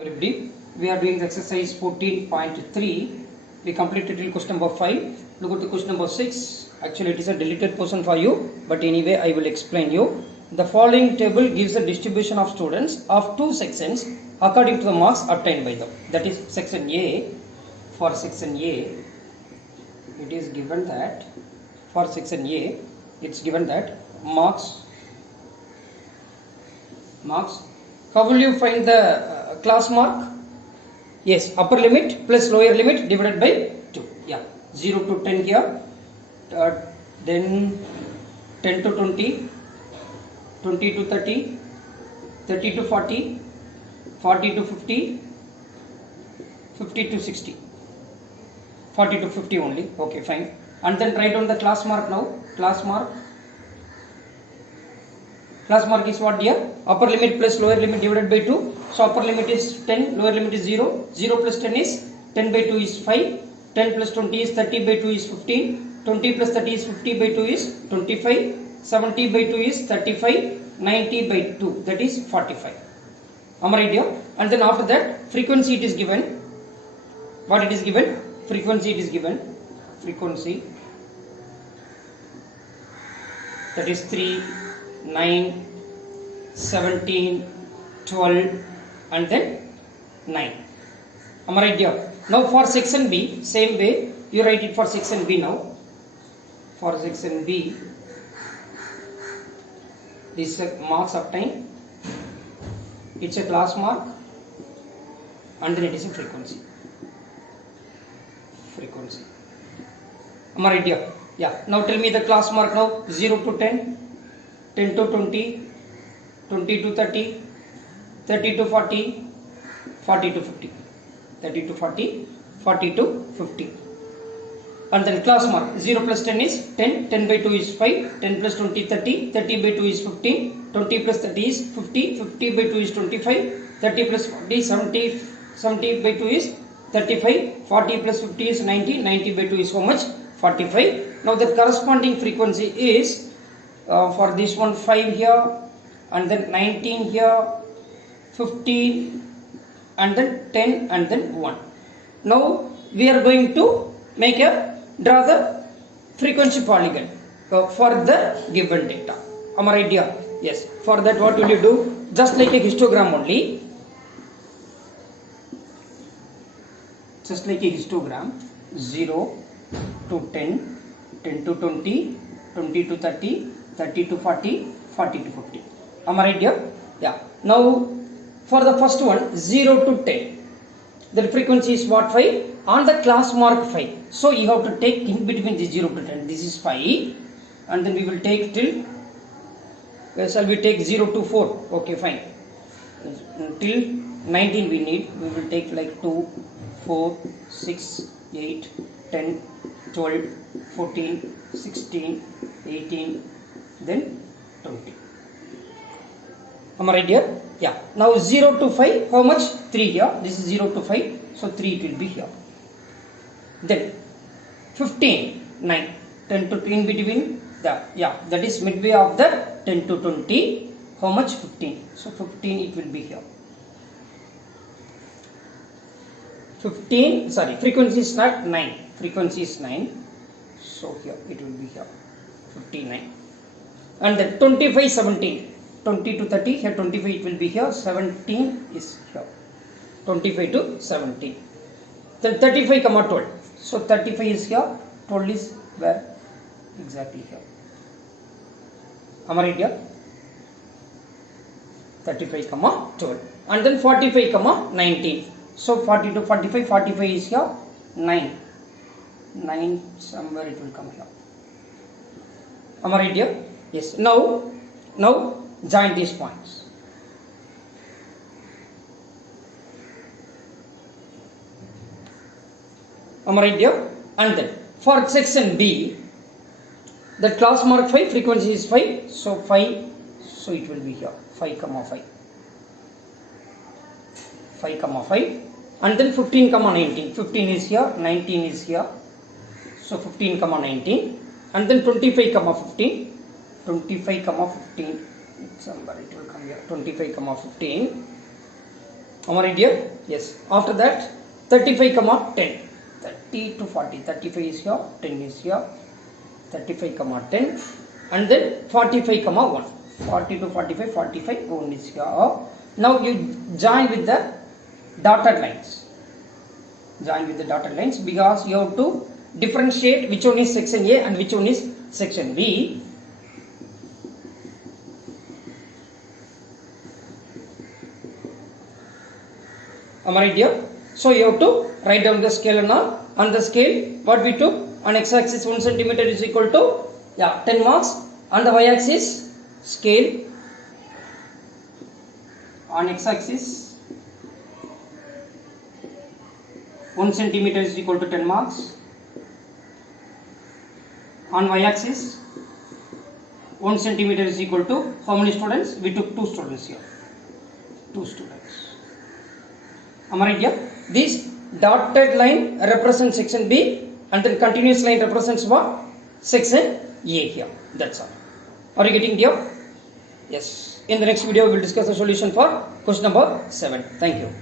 Everybody, we are doing the exercise 14.3. We completed till question number 5. Look at the question number 6. Actually, it is a deleted portion for you, but anyway, I will explain you. The following table gives the distribution of students of two sections according to the marks obtained by them. That is section A. For section A, it is given that for section A, it's given that marks. How will you find the class mark? Yes, upper limit plus lower limit divided by 2. Yeah, 0 to 10 here, then 10 to 20, 20 to 30, 30 to 40, 40 to 50, 50 to 60, 40 to 50 only. Okay, fine. And then write down the class mark now. Class mark is what here? Upper limit plus lower limit divided by 2. So upper limit is 10, lower limit is 0. 0 plus 10 is 10 by 2 is 5. 10 plus 20 is 30 by 2 is 15. 20 plus 30 is 50 by 2 is 25. 70 by 2 is 35. 90 by 2, that is 45. Am I right here? And then after that, frequency it is given. What it is given? Frequency it is given. Frequency, that is 3, 9, 17, 12 and then 9. Am I right here? Now for section B, same way you write it for section B now. For section B, this marks obtained, it's a class mark and then it is a frequency. Am I right here? Yeah. Now tell me the class mark now. 0 to 10, 10 to 20, 20 to 30, 30 to 40, 40 to 50, 30 to 40, 40 to 50. And then class mark 0 plus 10 is 10, 10 by 2 is 5, 10 plus 20 30, 30 by 2 is 15, 20 plus 30 is 50, 50 by 2 is 25, 30 plus 40 70, 70 by 2 is 35, 40 plus 50 is 90, 90 by 2 is how much? 45. Now the corresponding frequency is for this one 5 here and then 19 here, 15 and then 10 and then 1. Now we are going to draw the frequency polygon for the given data. Am I right here? Yes. For that what will you do? Just like a histogram only. Just like a histogram, 0 to 10, 10 to 20, 20 to 30, 30 to 40, 40 to 50. Am I right here? Yeah. Now for the first one, 0 to 10, the frequency is what? 5. On the class mark 5. So you have to take in between the 0 to 10. This is 5 and then we will take till, where shall we take 0 to 4? Okay, fine. Till 19 we will take like 2, 4, 6, 8, 10, 12, 14, 16, 18, then 20. Am I right here? Yeah. Now 0 to 5, how much? 3 here. This is 0 to 5, so 3 it will be here. Then 15, 9, 10 to 2 in between, that is midway of the 10 to 20, how much? 15. So 15 it will be here. 15, sorry, frequency is not 9, frequency is 9, so here it will be here, 59. And then 25, 17, 20 to 30, here 25 it will be here, 17 is here, 25 to 17. Then 35, 12, so 35 is here, 12 is where? Exactly here. Am I right here? 35, 12. And then 45, 19. So 40 to 45, 45 is here, 9 somewhere it will come here. Am I right here? Yes. Now join these points. Am I right here? And then for section B, the class mark 5, frequency is 5, so 5, so it will be here, 5, 5. 5, 5 and then 15, 19. 15 is here, 19 is here. So 15, 19 and then 25, 15. 25, 15. Somewhere it will come here. 25, 15. Am I right here? Yes. After that 35 comma 10, 30 to 40, 35 is here, 10 is here, 35 comma 10, and then 45 comma 1, 40 to 45, 45 1 is here. Now you join with the dotted lines, because you have to differentiate which one is section A and which one is section B. Am I right here? So you have to write down the scale and all. On the scale, what we took, on x-axis 1 centimeter is equal to 10 marks. On the y-axis scale, on x-axis 1 centimeter is equal to 10 marks. On y-axis 1 centimeter is equal to how many students? We took 2 students here. 2 students. Am I right here? This dotted line represents section B, and then continuous line represents what? Section A here. That's all. Are you getting here? Yes. In the next video, we will discuss the solution for question number 7. Thank you.